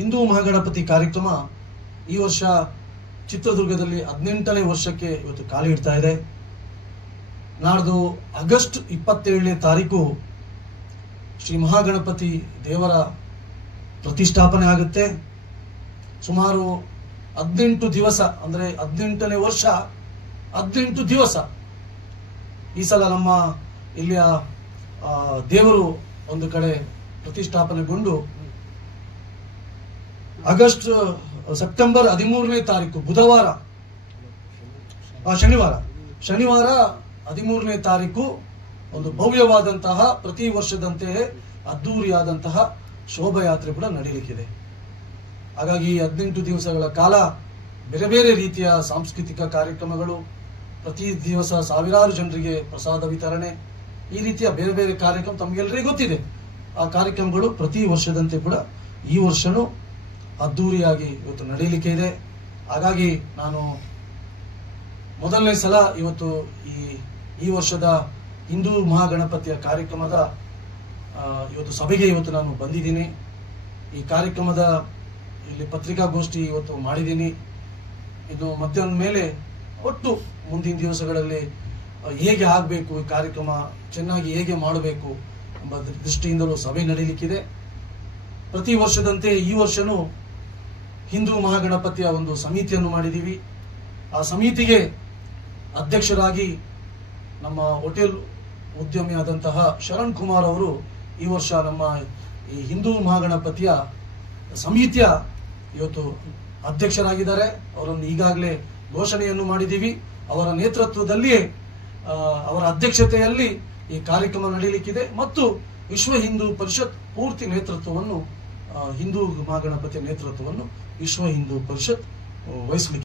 ಹಿಂದೂ ಮಹಾಗಣಪತಿ ಕಾರ್ಯಕ್ರಮ ಈ ವರ್ಷ ಚಿತ್ರದುರ್ಗದಲ್ಲಿ 18ನೇ ವರ್ಷಕ್ಕೆ ಇವತ್ತು ಕಾಲು ಇಡ್ತಾ ಇದೆ. ನಾಡ್ದು ಆಗಸ್ಟ್ 27ನೇ ತಾರೀಕು ಶ್ರೀ ಮಹಾಗಣಪತಿ ದೇವರ ಪ್ರತಿಷ್ಠಾಪನೆ ಆಗುತ್ತೆ. ಸುಮಾರು 18 ದಿವಸ, ಅಂದ್ರೆ 18ನೇ ವರ್ಷ 18 ದಿವಸ ಈ ಸಲ ನಮ್ಮ ಇಲ್ಲಿಯ ದೇವರು ಒಂದು ಕಡೆ ಪ್ರತಿಷ್ಠಾಪನೆಗೊಂಡು ಸೆಪ್ಟೆಂಬರ್ 13ನೇ ತಾರೀಕು ಬುಧವಾರ, ಶನಿವಾರ 13ನೇ ತಾರೀಕು ಒಂದು ಭವ್ಯವಾದಂತಹ ಪ್ರತಿ ವರ್ಷದಂತೆಯೇ ಅದ್ದೂರಿಯಾದಂತಹ ಶೋಭಾಯಾತ್ರೆ ಕೂಡ ನಡೆಯಲಿಕ್ಕಿದೆ. ಹಾಗಾಗಿ 18 ದಿವಸಗಳ ಕಾಲ ಬೇರೆ ಬೇರೆ ರೀತಿಯ ಸಾಂಸ್ಕೃತಿಕ ಕಾರ್ಯಕ್ರಮಗಳು, ಪ್ರತಿ ದಿವಸ ಸಾವಿರಾರು ಜನರಿಗೆ ಪ್ರಸಾದ ವಿತರಣೆ, ಈ ರೀತಿಯ ಬೇರೆ ಬೇರೆ ಕಾರ್ಯಕ್ರಮ ತಮಗೆಲ್ಲರಿಗೂ ಗೊತ್ತಿದೆ. ಆ ಕಾರ್ಯಕ್ರಮಗಳು ಪ್ರತಿ ವರ್ಷದಂತೆ ಕೂಡ ಈ ವರ್ಷನೂ ಅದ್ದೂರಿಯಾಗಿ ಇವತ್ತು ನಡೆಯಲಿಕ್ಕೆ ಇದೆ. ಹಾಗಾಗಿ ನಾನು ಮೊದಲನೇ ಸಲ ಇವತ್ತು ಈ ವರ್ಷದ ಹಿಂದೂ ಮಹಾಗಣಪತಿಯ ಕಾರ್ಯಕ್ರಮದ ಇವತ್ತು ಸಭೆಗೆ ಇವತ್ತು ನಾನು ಬಂದಿದ್ದೀನಿ. ಈ ಕಾರ್ಯಕ್ರಮದ ಇಲ್ಲಿ ಪತ್ರಿಕಾಗೋಷ್ಠಿ ಇವತ್ತು ಮಾಡಿದ್ದೀನಿ. ಇದು ಮಧ್ಯಾಹ್ನದ ಮೇಲೆ ಒಟ್ಟು ಮುಂದಿನ ದಿವಸಗಳಲ್ಲಿ ಹೇಗೆ ಆಗಬೇಕು, ಈ ಕಾರ್ಯಕ್ರಮ ಚೆನ್ನಾಗಿ ಹೇಗೆ ಮಾಡಬೇಕು ಎಂಬ ದೃಷ್ಟಿಯಿಂದಲೂ ಸಭೆ ನಡೆಯಲಿಕ್ಕಿದೆ. ಪ್ರತಿ ವರ್ಷದಂತೆ ಈ ವರ್ಷನೂ ಹಿಂದೂ ಮಹಾಗಣಪತಿಯ ಒಂದು ಸಮಿತಿಯನ್ನು ಮಾಡಿದ್ದೀವಿ. ಆ ಸಮಿತಿಗೆ ಅಧ್ಯಕ್ಷರಾಗಿ ನಮ್ಮ ಹೋಟೆಲ್ ಉದ್ಯಮಿಯಾದಂತಹ ಶರಣ್ ಕುಮಾರ್ ಅವರು ಈ ವರ್ಷ ನಮ್ಮ ಈ ಹಿಂದೂ ಮಹಾಗಣಪತಿಯ ಸಮಿತಿಯ ಇವತ್ತು ಅಧ್ಯಕ್ಷರಾಗಿದ್ದಾರೆ. ಅವರನ್ನು ಈಗಾಗಲೇ ಘೋಷಣೆಯನ್ನು ಮಾಡಿದ್ದೀವಿ. ಅವರ ನೇತೃತ್ವದಲ್ಲಿಯೇ, ಅವರ ಅಧ್ಯಕ್ಷತೆಯಲ್ಲಿ ಈ ಕಾರ್ಯಕ್ರಮ ನಡೆಯಲಿಕ್ಕಿದೆ ಮತ್ತು ವಿಶ್ವ ಹಿಂದೂ ಪರಿಷತ್ ಪೂರ್ತಿ ನೇತೃತ್ವವನ್ನು, ಹಿಂದೂ ಮಹಾಗಣಪತಿಯ ನೇತೃತ್ವವನ್ನು ವಿಶ್ವ ಹಿಂದೂ ಪರಿಷತ್ ವಹಿಸಲಿಕ್ಕೆ